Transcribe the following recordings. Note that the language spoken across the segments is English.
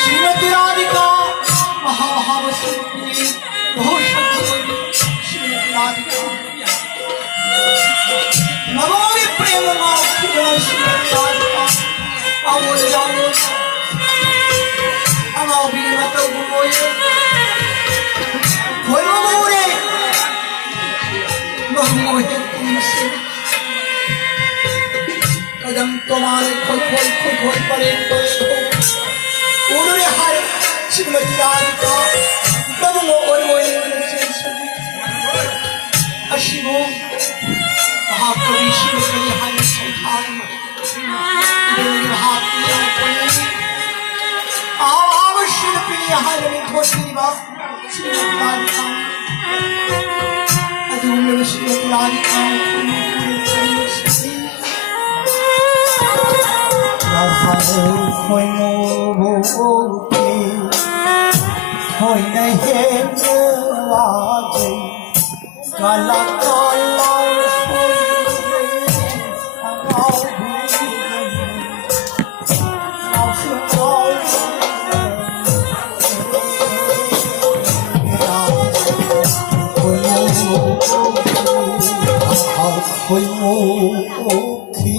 श्रीमती राधिका महाभाव स्वरूपिणी बहुत श्रीमती राधिका नमोमि प्रेम श्रीमती राधिका आओ जाओ आओ भी मत बोलो बोले नमोमि कदम तुम्हारे खोल पड़े उन्होंने हर श्रीमती राधिका बदलो और वो अशिवो महाकवि श्रीमती हर संखान आवश्यक हर में खोटी बात श्रीमती राधिका अधूरे Shrimati Radhika khôi ngô vô kỳ hồi nay hết nhớ là gì và là con lai khôi ngô nào xưa tôi khôi ngô kỳ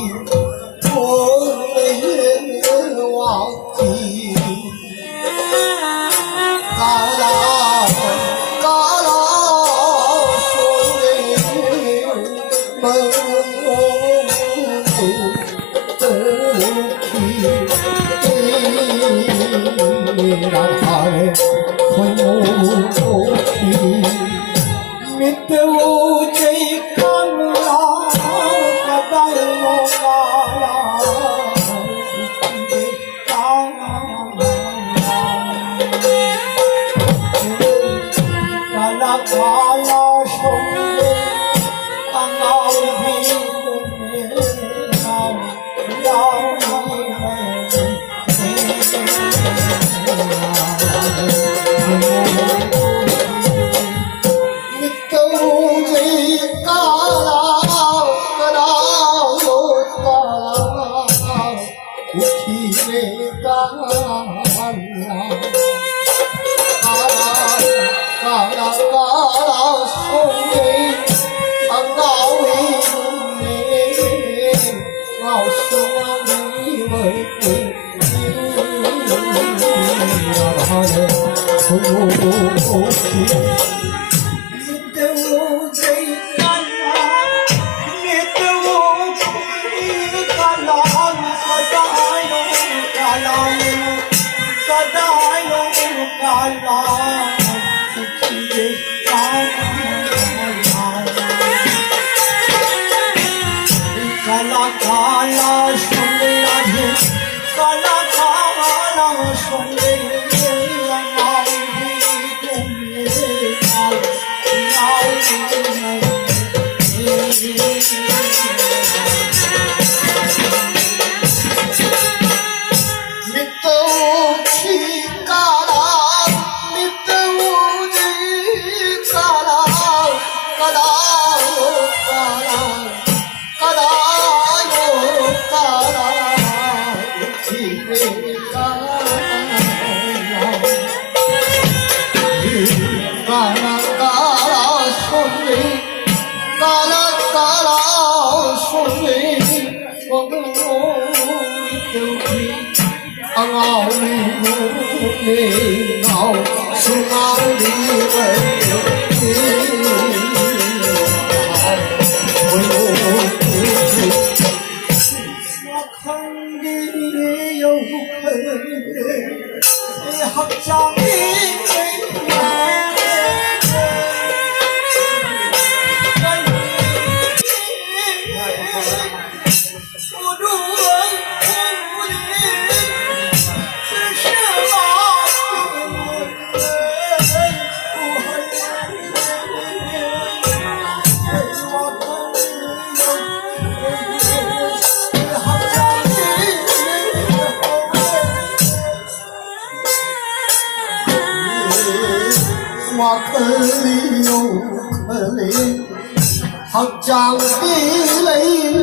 Hãy khơi học chàng đi lấy